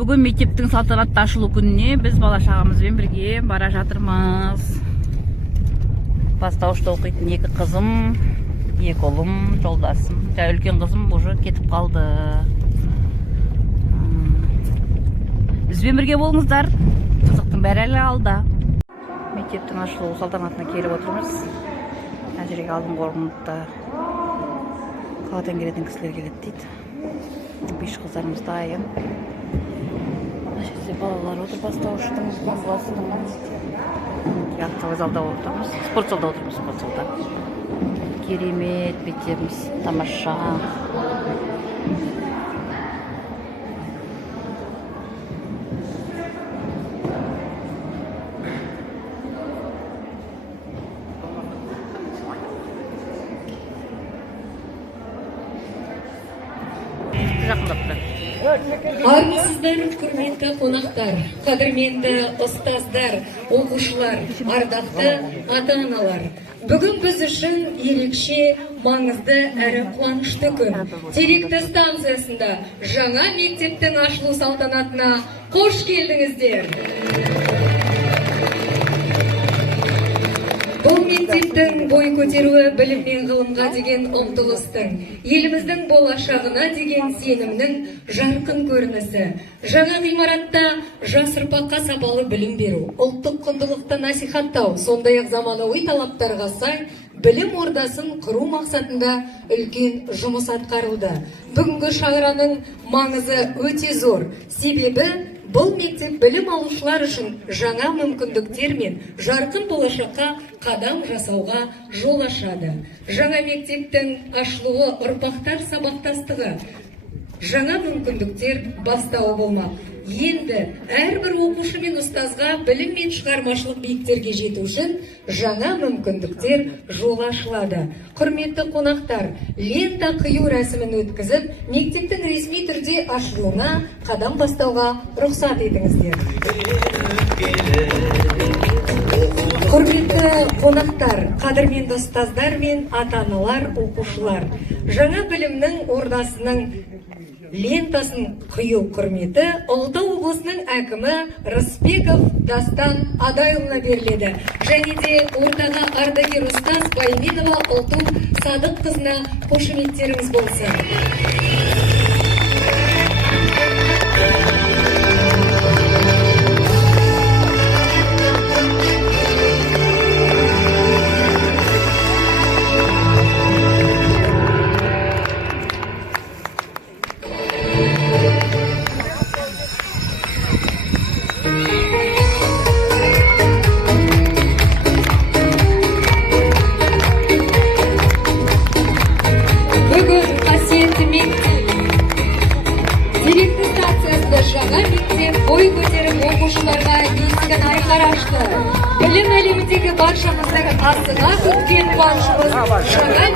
Бүгін мектептің салтанатты ашылу күніне біз бала шағамызбен бірге бара жатырмыз. Бастауышта оқитын 2 қызым, 2 ұлым, жолдасым. Үлкен қызым уже кетіп қалды. Бізбен бірге болыңыздар. Қызықтың бәрі әлі алда. Мектептің ашылу салтанатына келіп отырмыз. Әзірге алдыңғы орында қаладан келетін кісілер келеді дейді. 5 қыздарымыз дайын. Жерде балалар отыр, бастауыштың, кластың. Актовый залда отырмыз. Спорт залда отырмыз, спорт залда. Керемет мектебіміз, тамаша. Армысыздар, құрметті қонақтар, қадірменді ұстаздар, оқушылар, ардақты ата-аналар. Бүгін біз үшін ерекше, маңызды әрі қуанышты күн. Теректі станциясында жаңа мектептің ашылу салтанатына қош келдіңіздер. Бұл мектептің бой көтеруі білім мен ғылымға деген ұмтылыстың, еліміздің болашағына деген сенімнің жарқын көрінісі. Жаңа ғимаратта жас ұрпаққа сапалы білім беру, ұлттық құндылықты насихаттау, сондай-ақ заманауи талаптарға сай білім ордасын құру мақсатында үлкен жұмыс атқарылды. Бүгінгі шараның маңызы өте зор, себебі бұл мектеп білім алушылар үшін жаңа мүмкіндіктер мен жарқын болашаққа қадам жасауға жол ашады. Жаңа мектептің ашылуы ұрпақтар сабақтастығы, жаңа мүмкіндіктер бастауы болмақ. Енді әрбір оқушы мен ұстазға білім мен шығармашылық биіктерге жету үшін жаңа мүмкіндіктер жол ашылады. Құрметті қонақтар, лента қию рәсімін өткізіп, мектептің ресми түрде ашылуына қадам бастауға рұқсат етіңіздер. Құрметті қонақтар, қадірменді ұстаздар мен ата-аналар, оқушылар, жаңа білімнің ордасының лентасын қию құрметі Ұлытау облысының әкімі Рысбеков Дастан Адайұлына беріледі. Және де ортаға ардагер ұстаз Байменова Ұлту Садыққызына қошеметтеріңіз болсын. Жаңа мектеп бой көтеріп оқушыларға есігін айқара ашты. Білім әлеміндегі баршамыздың асыға күткен қуанышымыз жаңа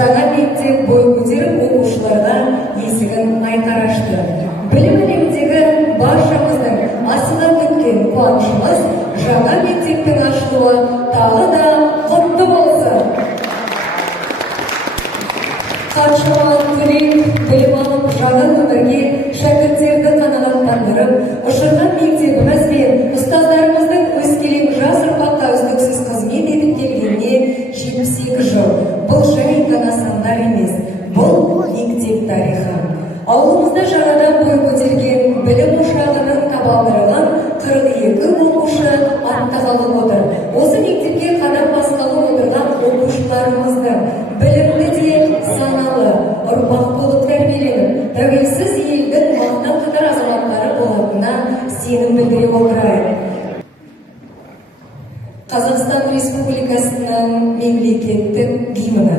жаңа мектеп бой көтеріп оқушыларға есігін айқара ашты. Білім әлеміндегі баршамыздың асыға күткен қуанышымыз жаңа мектептің ашылуы тағы да құтты болсын. Қаншама түлек білім алып жаңа өмірге шәкірттерді қанағаттандырып, ұшырған мектебіміз бен ұстаздарымыздың өскелең жас ұрпаққа үздіксіз қызмет етіп келгеніне 78 жыл. Бұл жай ғана сандар емес, бұл мектеп тарихы. Ауылымызда жаңадан бой көтерген білім ошағының табалдырығын 42 оқушы аттағалы отыр. Осы мектепке қадам басқалы отырған оқушыларымыздың білімді де саналы ұрпақ болып тәрбиеленіп, тәуелсіз елдің мақтан тұтар азаматтары болатынына сенім білдіре отырайық. Қазақстан Республикасының мемлекеттік гимні.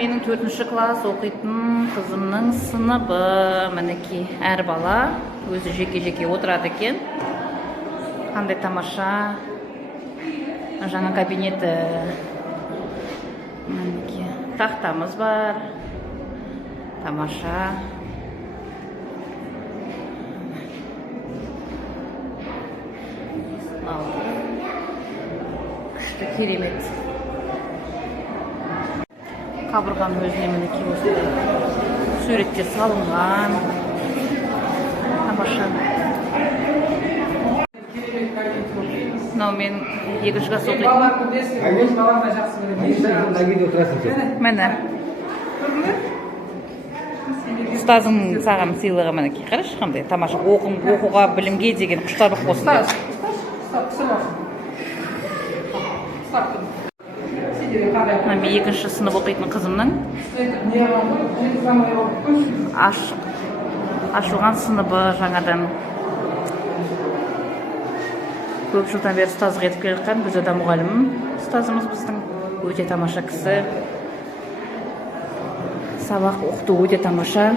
Менің 4-ші класс оқитын қызымның сыныбы. Мінекей, әр бала өзі жеке-жеке отырады екен. Қандай тамаша. Жаңа кабинеті. Мінекей, тақтамыз бар. Тамаша. Күшті, керемет. Қабырғаның өзіне мінекей осындай суреттер салынған. Тамаша. Мынау мен 2-ші класс оқитын. Міне. Ұстазың саған сыйлығы мінекей. Қарашы қандай тамаша. Оқуға, білімге деген құштарлық болсын деп. Мен 2-ші сынып оқитын қызымның ашылған сыныбы жаңадан. Көп жылдан бері ұстаздық етіп келе жатқан Гүлзада мұғалімім. Ұстазымыз біздің өте тамаша кісі. Сабақ оқыту өте тамаша.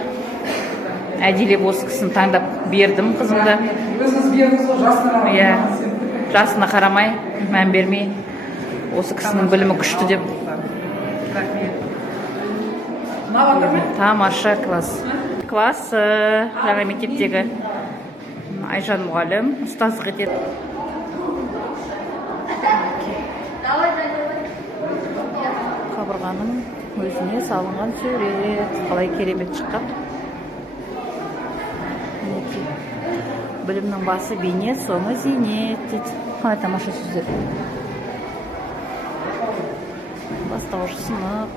Әдейілеп осы кісіні таңдап бердім қызымды. Жасына қарамай, мән бермей. Осы кісінің білімі күшті деп. Тамаша класс. Класс жаңа мектептегі Айжан мұғалім ұстаздық етеді. Қабырғаның өзіне салынған сурет. Қалай керемет шыққан. Білімнің басы бейнет, соңы зейнет дейді. Қалай тамаша сөздер. Бастауыш сынып.